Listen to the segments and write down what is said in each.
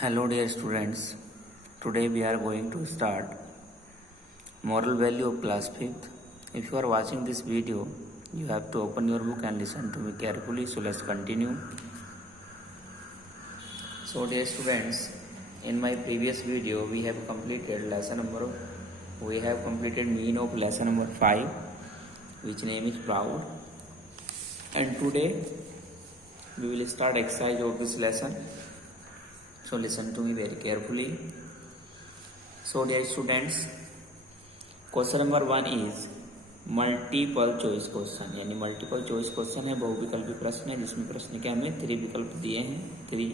Hello dear students, today we are going to start moral value of class 5th. If you are watching this video, you have to open your book and listen to me carefully, so let's continue. So dear students, in my previous video we have completed mean of lesson number 5, which name is proud, and today we will start exercise of this lesson. So listen to me very carefully. So dear students, question number 1 is multiple choice question, यानी multiple choice question है, बहुविकल्पी प्रश्न है, जिसमें प्रश्न के हमें 3 विकल्प दिए हैं, 3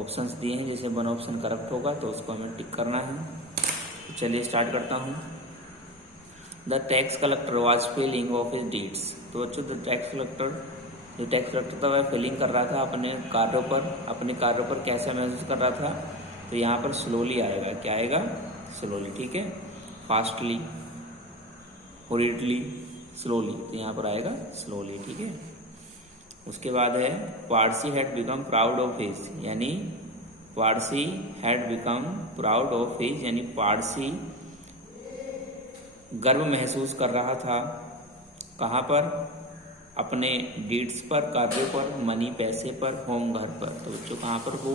ऑप्शंस दिए हैं। जैसे 1 ऑप्शन करेक्ट होगा तो उसको हमें टिक करना है। तो चलिए स्टार्ट करता हूँ। The tax collector was feeling of his deeds. तो बच्चों जो टैक्स कलेक्टर था वह फेलिंग कर रहा था अपने कार्यों पर कैसा महसूस कर रहा था। तो यहाँ पर स्लोली आएगा, क्या आएगा? स्लोली, ठीक है। फास्टली, हॉरिडली, स्लोली, तो यहाँ पर आएगा स्लोली, ठीक है। उसके बाद है Pharisee had become proud of his, यानी Pharisee had become proud of his, यानी पारसी गर्व महसूस कर रहा था। कहाँ पर? अपने डीड्स पर, कार्यों पर, मनी पैसे पर, होम घर पर। तो बच्चों कहाँ पर वो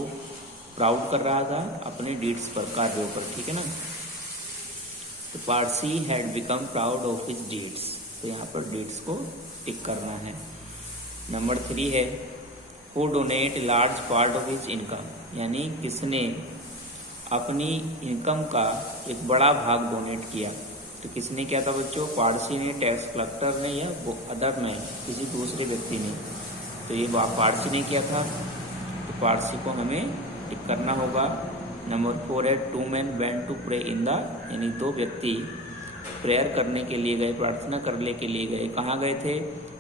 प्राउड कर रहा था? अपने डीड्स पर, कार्यों पर, ठीक है ना। तो Parsi had become proud of his deeds, तो यहाँ पर डीड्स को टिक करना है। नंबर 3 है who donate large part of his income, यानी किसने अपनी इनकम का एक बड़ा भाग डोनेट किया। तो किसने किया था बच्चों? पारसी ने, टैक्स कलेक्टर ने, या अदर में किसी दूसरे व्यक्ति ने। तो ये पारसी ने किया था, तो पारसी को हमें टिक करना होगा। नंबर 4 है 2 men went to pray in the, यानी 2 व्यक्ति प्रेयर करने के लिए गए, प्रार्थना करने के लिए गए। कहाँ गए थे?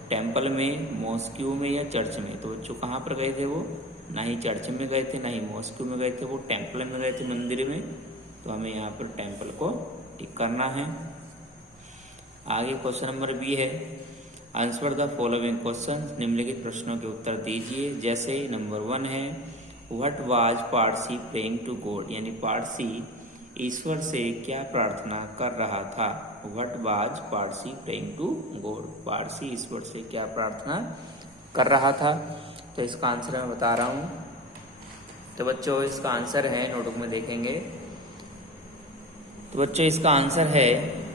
टेम्पल में, मॉस्क्यू में, या चर्च में। तो बच्चों कहाँ पर गए थे वो? ना ही चर्च में गए थे, ना ही मॉस्क्यू में गए थे, वो टेम्पल में गए थे, मंदिर में। तो हमें यहाँ पर टेम्पल को टिक करना है। आगे क्वेश्चन नंबर बी है आंसर द फॉलोइंग क्वेश्चन, निम्नलिखित प्रश्नों के उत्तर दीजिए। जैसे नंबर 1 है what was Pharisee praying to God, यानी पारसी ईश्वर से क्या प्रार्थना कर रहा था। What was Pharisee praying to God, Pharisee ईश्वर से क्या प्रार्थना कर रहा था। तो इसका आंसर मैं बता रहा हूँ। तो बच्चों इसका आंसर है, नोटबुक में देखेंगे। तो बच्चों इसका आंसर है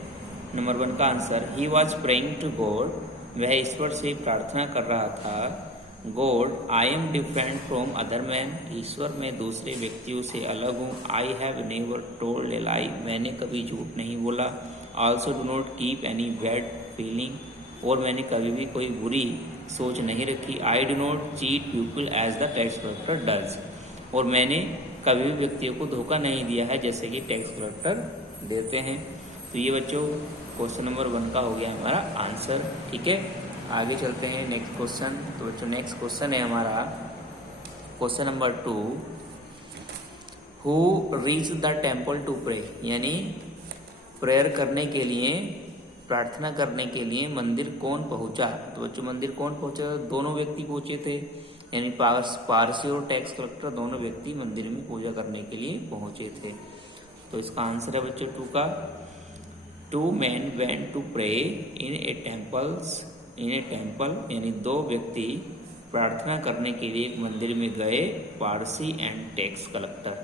नंबर 1 का answer he was praying to God, वह ईश्वर से प्रार्थना कर रहा था। God I am different from other man, ईश्वर मैं दूसरे व्यक्तियों से अलग हूँ। I have never told a lie, मैंने कभी झूठ नहीं बोला। Also do not keep any bad feeling, और मैंने कभी भी कोई बुरी सोच नहीं रखी। I do not cheat people as the tax collector does, और मैंने कभी भी व्यक्तियों को धोखा नहीं दिया है जैसे कि टैक्स कलेक्टर देते हैं। तो ये बच्चों क्वेश्चन नंबर 1 का हो गया हमारा आंसर, ठीक है। आगे चलते हैं नेक्स्ट क्वेश्चन। तो बच्चों नेक्स्ट क्वेश्चन है हमारा question number 2 who reach the temple to pray, यानी प्रेयर करने के लिए, प्रार्थना करने के लिए मंदिर कौन पहुंचा। तो बच्चों मंदिर कौन पहुंचा? दोनों व्यक्ति पहुंचे थे, यानी पारसी और टैक्स कलेक्टर दोनों व्यक्ति मंदिर में पूजा करने के लिए पहुंचे थे। तो इसका आंसर है बच्चों 2 का 2 men went to pray in a temple, यानी 2 व्यक्ति प्रार्थना करने के लिए एक मंदिर में गए। पारसी एंड टैक्स कलेक्टर,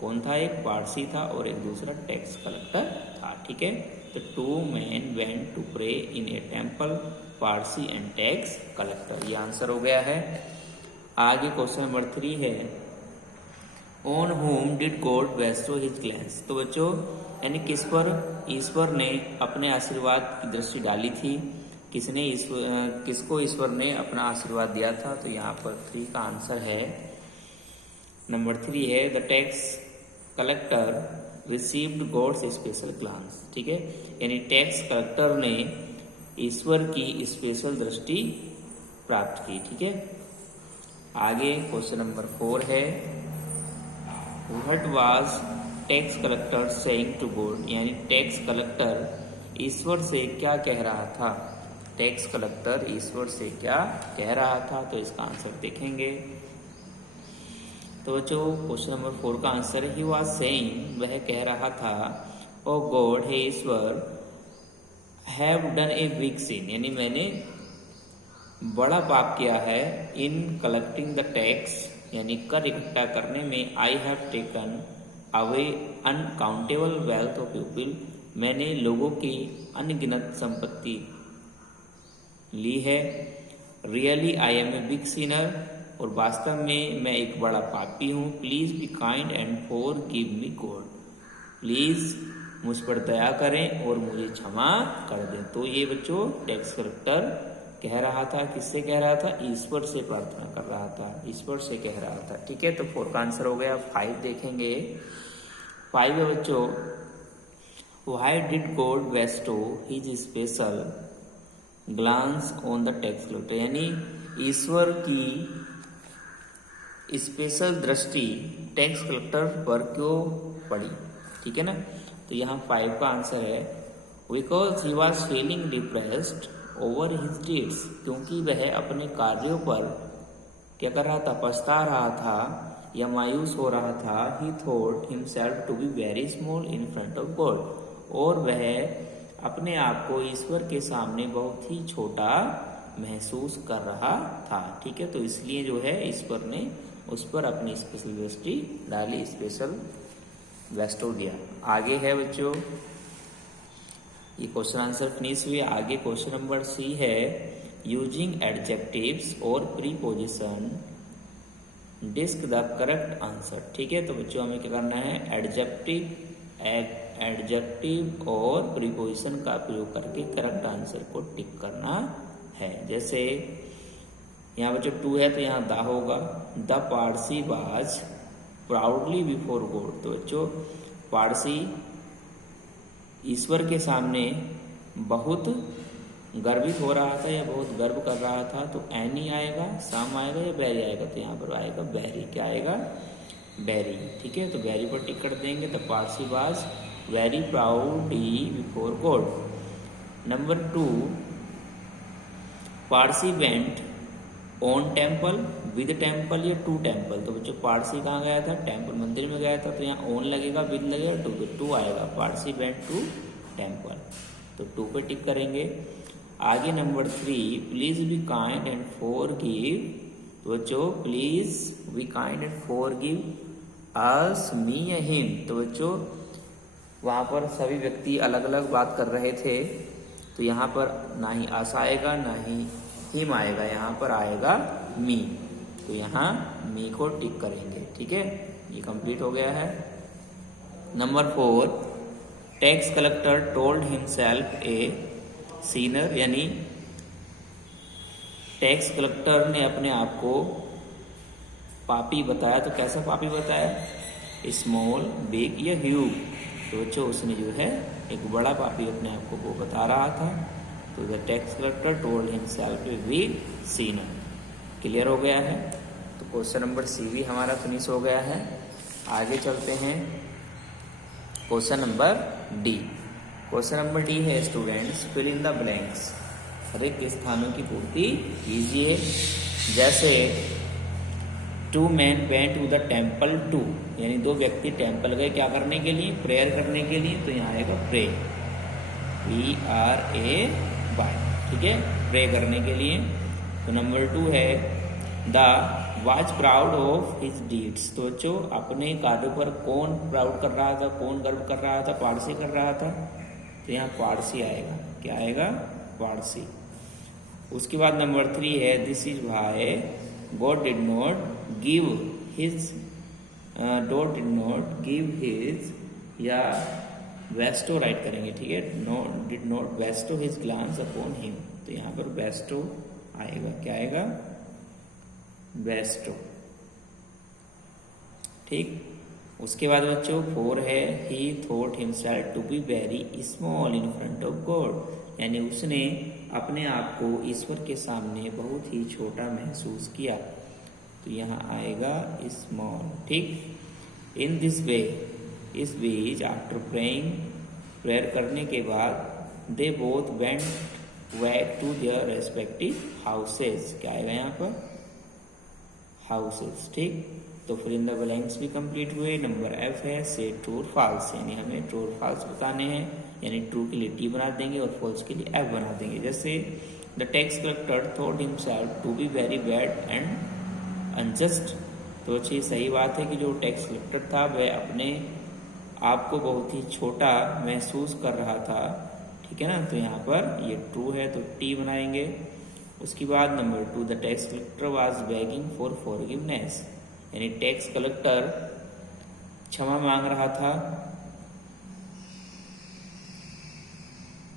कौन था? एक पारसी था और एक दूसरा टैक्स कलेक्टर था, ठीक है। तो 2 men went to pray in a temple, Parsi and tax collector, ये आंसर हो गया है। आगे क्वेश्चन नंबर 3 है on home did God bestow his glens. तो बच्चों यानी किस पर ईश्वर ने अपने आशीर्वाद की दृष्टि डाली थी, किसको ईश्वर ने अपना आशीर्वाद दिया था। तो यहाँ पर 3 का आंसर है नंबर 3 है the tax collector received God's special glance, ठीक है। यानी टैक्स कलेक्टर ने ईश्वर की स्पेशल दृष्टि प्राप्त की, ठीक है। आगे क्वेश्चन नंबर 4 है what was tax collector saying to God, यानी टैक्स कलेक्टर ईश्वर से क्या कह रहा था। टैक्स कलेक्टर ईश्वर से क्या कह रहा था। तो इसका आंसर देखेंगे। तो बच्चों क्वेश्चन नंबर 4 का आंसर ही वॉज सेइंग, वह कह रहा था, ओ गॉड, हे ईश्वर, have done a big sin, यानी मैंने बड़ा पाप किया है, इन कलेक्टिंग द टैक्स, यानी कर इकट्ठा करने में, I have taken away uncountable wealth of people, मैंने लोगों की अनगिनत संपत्ति ली है, really I am a big sinner, और वास्तव में मैं एक बड़ा पापी हूँ, please be kind and forgive me God, please मुझ पर दया करें और मुझे क्षमा कर दें। तो ये बच्चों टैक्स कलेक्टर कह रहा था, किससे कह रहा था? ईश्वर से प्रार्थना कर रहा था, ईश्वर से कह रहा था। ठीक है, तो 4 का आंसर हो गया। 5 देखेंगे। 5 है बच्चों, why did God bestow his special glance on the tax collector, यानी ईश्वर की स्पेशल दृष्टि टैक्स कलेक्टर पर क्यों पड़ी? ठीक है ना, तो यहाँ 5 का आंसर है, because he was feeling depressed over his deeds, क्योंकि वह अपने कार्यों पर क्या कर रहा था? पछता रहा था या मायूस हो रहा था। He thought himself to be very small in front of God, और वह अपने आप को ईश्वर के सामने बहुत ही छोटा महसूस कर रहा था। ठीक है, तो इसलिए जो है ईश्वर ने उस पर अपनी स्पेशल दृष्टि डाली, स्पेशल बेस्टो दिया। आगे है बच्चों, ये क्वेश्चन आंसर फिनिश हुए। आगे क्वेश्चन नंबर सी है, यूजिंग एडजेक्टिव्स और प्रीपोजिशन डिस्क द करेक्ट आंसर। ठीक है, तो बच्चों हमें क्या करना है? एडजेक्टिव और प्रीपोजिशन का प्रयोग करके करेक्ट आंसर को टिक करना है। जैसे यहाँ बच्चों 2 है तो यहाँ द होगा, the Parsi was proudly before God, तो बच्चों पारसी ईश्वर के सामने बहुत गर्वित हो रहा था या बहुत गर्व कर रहा था। तो एनी आएगा, साम आएगा या बैरी आएगा? तो यहाँ पर आएगा बैरी। क्या आएगा? बैरी। ठीक है, तो बैरी पर टिक कर देंगे। The Parsi was very proudly before God. Number 2, Parsi went on temple with temple या टू टेम्पल, तो बच्चों पारसी कहाँ गया था? टेम्पल, मंदिर में गया था, तो यहाँ ऑन लगेगा, विद लगेगा, टू, तो 2 आएगा। पारसी वेंट टू टेम्पल, तो 2 पे टिक करेंगे। आगे number 3, please be kind and forgive, तो बच्चों please be kind and forgive us me him, तो बच्चों वहाँ पर सभी व्यक्ति अलग अलग बात कर रहे थे, तो यहाँ पर ना ही अस आएगा ना ही हिम आएगा, यहाँ पर आएगा मी, तो यहाँ मी को टिक करेंगे। ठीक है, ये कंप्लीट हो गया है। Number 4, tax collector told himself ए सिनर, यानी टैक्स कलेक्टर ने अपने आप को पापी बताया। तो कैसा पापी बताया? स्मॉल, बिग या ह्यूज, तो बच्चों उसने जो है एक बड़ा पापी अपने आप को वो बता रहा था। तो the tax collector told himself A big Sinner. Clear हो गया है, तो क्वेश्चन नंबर सी भी हमारा फिनिश हो गया है। आगे चलते हैं question number D. Question number D है, students fill in the blanks, रिक्त स्थानों की पूर्ति कीजिए। जैसे 2 men went to the temple to, यानी 2 व्यक्ति टेम्पल गए क्या करने के लिए? प्रेयर करने के लिए, तो यहाँ आएगा प्रे, PRAY, ठीक है, प्रे करने के लिए। तो नंबर 2 है, the was proud of his deeds, तो बच्चों अपने कार्यों पर कौन प्राउड कर रहा था, कौन गर्व कर रहा था? पारसी कर रहा था, तो यहाँ पारसी आएगा। क्या आएगा? पारसी। उसके बाद नंबर 3 है, this is why God did not give his या bestow राइट करेंगे। ठीक है, did not bestow his glance upon him, तो यहाँ पर bestow आएगा। क्या आएगा? bestow। ठीक, उसके बाद बच्चों 4 है, he thought himself to be very small in front of God, यानी उसने अपने आप को ईश्वर के सामने बहुत ही छोटा महसूस किया, तो यहाँ आएगा स्मॉल। ठीक, इन दिस वे, इस बीच आफ्टर प्रेइंग, प्रेयर करने के बाद, they both went back to their respective houses. क्या आएगा यहाँ पर? हाउसेज। ठीक, तो फिर इन द ब्लैंक्स भी कंप्लीट हुए। नंबर एफ है से ट्रू और फॉल्स, यानी हमें ट्रू और फॉल्स बताने हैं, यानी ट्रू के लिए टी बना देंगे और फॉल्स के लिए एफ बना देंगे। जैसे the tax collector thought himself to be very bad and unjust, तो अच्छी सही बात है कि जो टैक्स कलेक्टर था वह अपने आप को बहुत ही छोटा महसूस कर रहा था, ठीक है ना। तो यहाँ पर ये ट्रू है तो टी बनाएंगे। उसके बाद number 2, the tax collector was begging for forgiveness, यानी टैक्स कलेक्टर क्षमा मांग रहा था,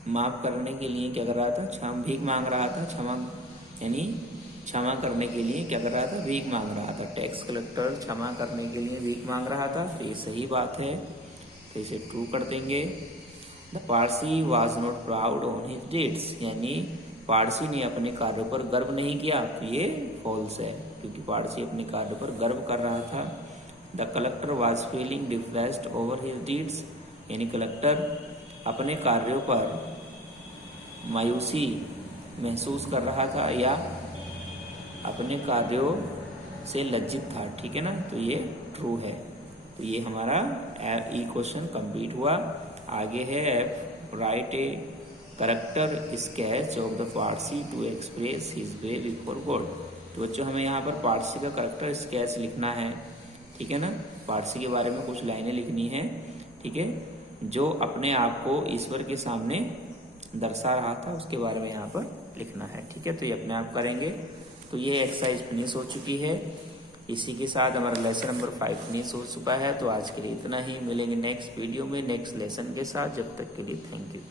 माफ करने के लिए क्या कर रहा था, क्षमा भीख मांग रहा था, क्षमा यानी क्षमा करने के लिए क्या कर रहा था, भीख मांग रहा था। टैक्स कलेक्टर क्षमा करने के लिए भीख मांग रहा था, तो ये सही बात है, तो इसे ट्रू कर देंगे। The Parsi was not proud on his deeds, यानी पारसी ने अपने कार्य पर गर्व नहीं किया, तो ये फॉल्स है, क्योंकि पारसी अपने कार्य पर गर्व कर रहा था। The collector was feeling depressed over his deeds, यानी कलेक्टर अपने कार्यों पर मायूसी महसूस कर रहा था या अपने कार्यों से लज्जित था, ठीक है ना, तो ये ट्रू है। तो ये हमारा ई क्वेश्चन कंप्लीट हुआ। आगे है F, write a character sketch of the Pharisee to express his way before God. तो बच्चों हमें यहाँ पर पारसी का करेक्टर स्केच लिखना है, ठीक है ना, पारसी के बारे में कुछ लाइनें लिखनी है, ठीक है, जो अपने आप को ईश्वर के सामने दर्शा रहा था उसके बारे में यहाँ पर लिखना है, ठीक है। तो ये अपने आप करेंगे। तो ये एक्सरसाइज फिनिश हो चुकी है, इसी के साथ हमारा लेसन नंबर 5 फिनिश हो चुका है। तो आज के लिए इतना ही, मिलेंगे नेक्स्ट वीडियो में नेक्स्ट लेसन के साथ, जब तक के लिए थैंक यू।